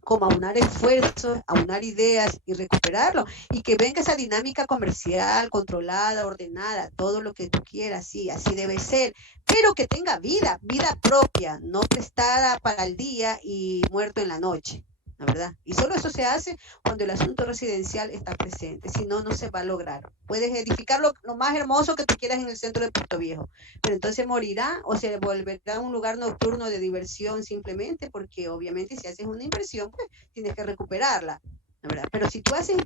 como aunar esfuerzos, aunar ideas y recuperarlo, y que venga esa dinámica comercial, controlada, ordenada, todo lo que tú quieras, sí, así debe ser, pero que tenga vida, vida propia, no prestada para el día y muerto en la noche, ¿la verdad? Y solo eso se hace cuando el asunto residencial está presente, si no, no se va a lograr. Puedes edificar lo más hermoso que tú quieras en el centro de Puerto Viejo, pero entonces morirá o se volverá un lugar nocturno de diversión simplemente porque obviamente si haces una inversión, pues tienes que recuperarla, ¿verdad? Pero si tú haces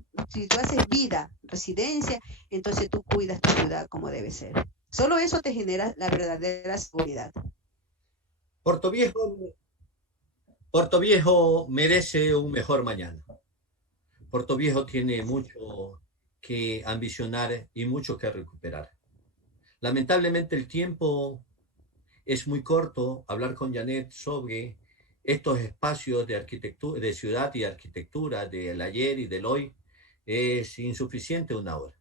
vida, residencia, entonces tú cuidas tu ciudad como debe ser. Solo eso te genera la verdadera seguridad. Puerto Viejo, Puerto Viejo merece un mejor mañana. Puerto Viejo tiene mucho que ambicionar y mucho que recuperar. Lamentablemente el tiempo es muy corto. Hablar con Janet sobre estos espacios de arquitectura, de ciudad y arquitectura del ayer y del hoy es insuficiente una hora.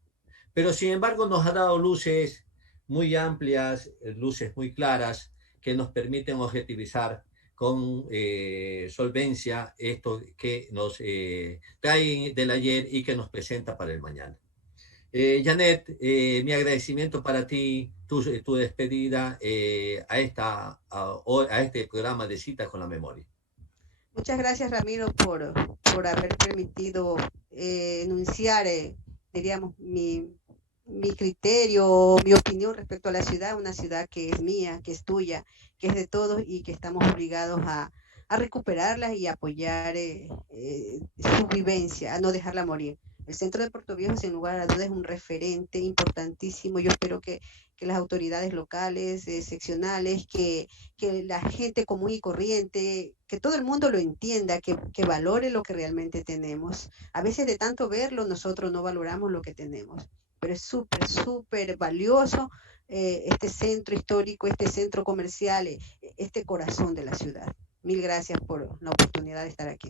Pero sin embargo nos ha dado luces muy amplias, luces muy claras que nos permiten objetivizar con solvencia esto que nos trae del ayer y que nos presenta para el mañana. Janet, mi agradecimiento para ti, tu despedida a este programa de Citas con la Memoria. Muchas gracias, Ramiro, por haber permitido enunciar, diríamos, mi criterio, mi opinión respecto a la ciudad, una ciudad que es mía, que es tuya, que es de todos y que estamos obligados a recuperarla y apoyar su vivencia, a no dejarla morir. El centro de Puerto Viejo, sin lugar a dudas, es un referente importantísimo. Yo espero que las autoridades locales, seccionales, que la gente común y corriente, que todo el mundo lo entienda, que valore lo que realmente tenemos. A veces de tanto verlo, nosotros no valoramos lo que tenemos, pero es súper, súper valioso este centro histórico, este centro comercial, este corazón de la ciudad. Mil gracias por la oportunidad de estar aquí.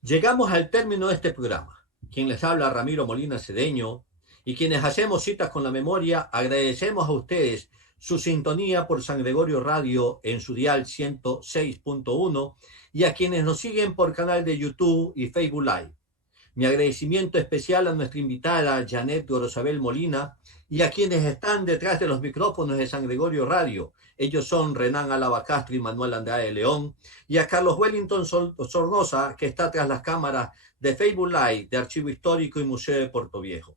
Llegamos al término de este programa. Quien les habla, Ramiro Molina Cedeño, y quienes hacemos citas con la memoria, agradecemos a ustedes su sintonía por San Gregorio Radio en su dial 106.1 y a quienes nos siguen por canal de YouTube y Facebook Live. Mi agradecimiento especial a nuestra invitada Janet Gorosabel Molina y a quienes están detrás de los micrófonos de San Gregorio Radio. Ellos son Renan Álava Castro y Manuel Andrade León, y a Carlos Wellington Sornosa, que está tras las cámaras de Facebook Live de Archivo Histórico y Museo de Puerto Viejo.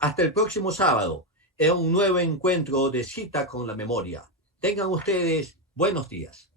Hasta el próximo sábado, en un nuevo encuentro de Cita con la Memoria. Tengan ustedes buenos días.